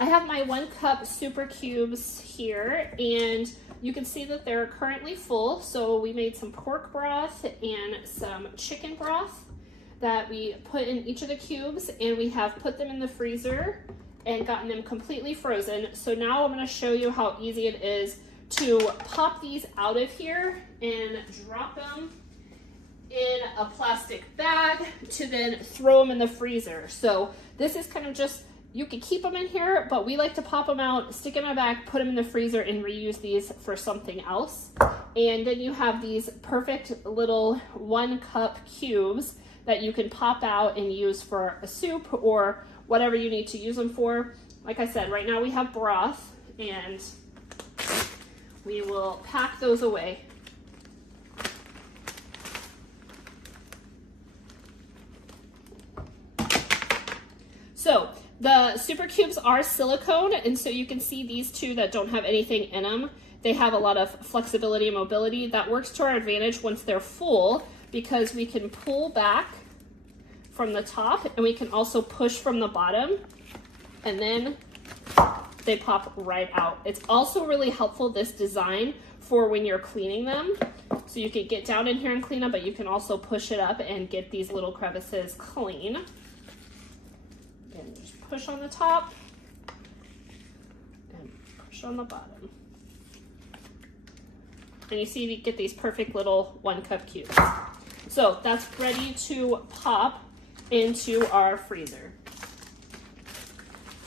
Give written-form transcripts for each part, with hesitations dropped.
I have my 1 cup super cubes here, and you can see that they're currently full. So we made some pork broth and some chicken broth that we put in each of the cubes, and we have put them in the freezer and gotten them completely frozen. So now I'm going to show you how easy it is to pop these out of here and drop them in a plastic bag to then throw them in the freezer. So this is kind of just, you can keep them in here, but we like to pop them out, stick them in a bag, put them in the freezer, and reuse these for something else. And then you have these perfect little 1 cup cubes that you can pop out and use for a soup or whatever you need to use them for. Like I said, right now we have broth, and we will pack those away. So the super cubes are silicone, and so you can see these two that don't have anything in them. They have a lot of flexibility and mobility. That works to our advantage once they're full, because we can pull back from the top and we can also push from the bottom, and then they pop right out. It's also really helpful, this design, for when you're cleaning them. So you can get down in here and clean them, but you can also push it up and get these little crevices clean. And just push on the top and push on the bottom. And you see, we get these perfect little 1 cup cubes. So that's ready to pop into our freezer.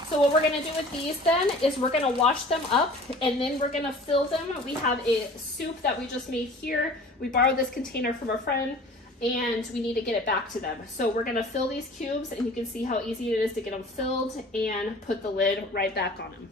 So what we're gonna do with these then is we're gonna wash them up, and then we're gonna fill them. We have a soup that we just made here. We borrowed this container from a friend, and we need to get it back to them. So we're gonna fill these cubes, and you can see how easy it is to get them filled and put the lid right back on them.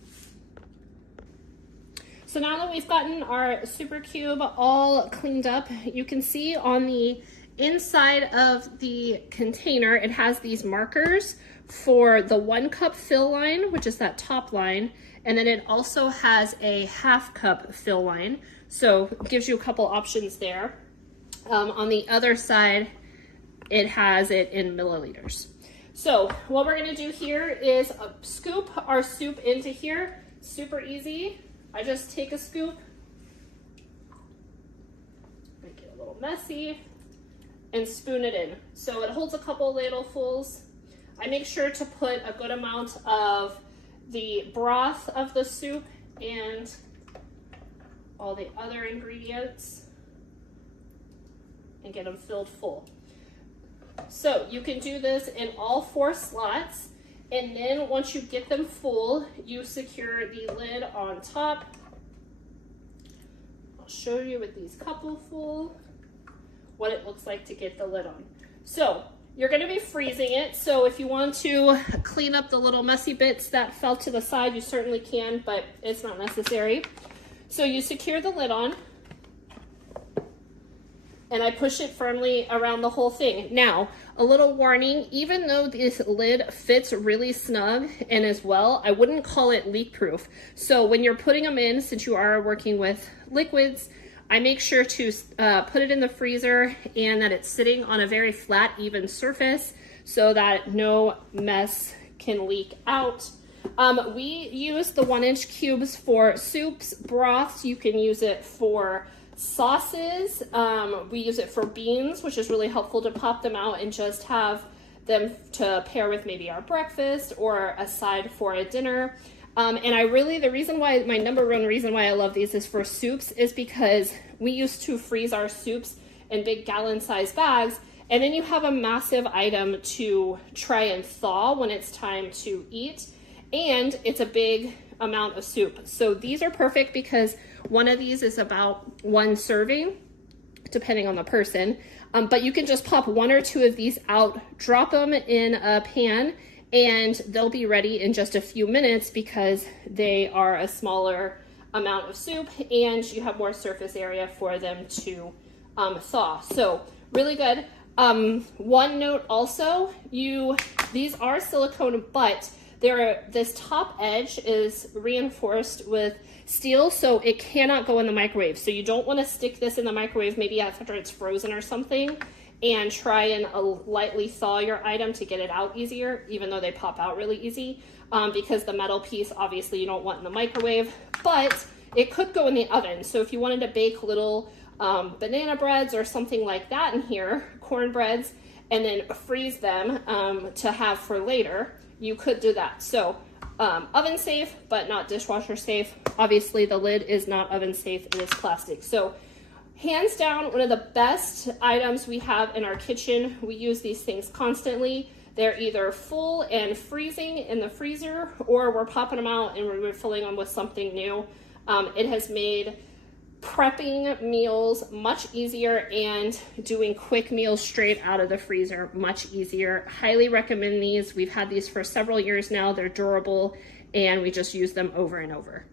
So now that we've gotten our super cube all cleaned up, you can see on the inside of the container, it has these markers for the 1 cup fill line, which is that top line, and then it also has a 1/2 cup fill line, so it gives you a couple options there. On the other side, it has it in milliliters. So what we're gonna do here is scoop our soup into here. Super easy. I just take a scoop, make it a little messy, and spoon it in. So it holds a couple ladlefuls. I make sure to put a good amount of the broth of the soup and all the other ingredients and get them filled full. So you can do this in all 4 slots, and then once you get them full, you secure the lid on top. I'll show you with these couple full what it looks like to get the lid on. So you're gonna be freezing it, so if you want to clean up the little messy bits that fell to the side, you certainly can, but it's not necessary. So you secure the lid on, and I push it firmly around the whole thing. Now, a little warning, even though this lid fits really snug and as well, I wouldn't call it leak proof. So when you're putting them in, since you are working with liquids, I make sure to put it in the freezer and that it's sitting on a very flat, even surface so that no mess can leak out. We use the 1-inch cubes for soups, broths. You can use it for sauces. We use it for beans, which is really helpful to pop them out and just have them to pair with maybe our breakfast or a side for a dinner. And I really, the reason why, my number 1 reason why I love these is for soups, is because we used to freeze our soups in big gallon-sized bags, and then you have a massive item to try and thaw when it's time to eat, and it's a big amount of soup. So these are perfect because one of these is about 1 serving, depending on the person, but you can just pop 1 or 2 of these out, drop them in a pan, and they'll be ready in just a few minutes because they are a smaller amount of soup and you have more surface area for them to thaw. So really good. One note also, these are silicone, but this top edge is reinforced with steel, so it cannot go in the microwave. So you don't want to stick this in the microwave maybe after it's frozen or something and try and lightly thaw your item to get it out easier, even though they pop out really easy. because the metal piece, obviously you don't want in the microwave, but it could go in the oven. So if you wanted to bake little banana breads or something like that in here, cornbreads, and then freeze them to have for later, you could do that. So oven safe, but not dishwasher safe. Obviously the lid is not oven safe, it is plastic. So hands down, one of the best items we have in our kitchen. We use these things constantly. They're either full and freezing in the freezer, or we're popping them out and we're refilling them with something new. It has made prepping meals much easier and doing quick meals straight out of the freezer much easier. Highly recommend these. We've had these for several years now. They're durable and we just use them over and over.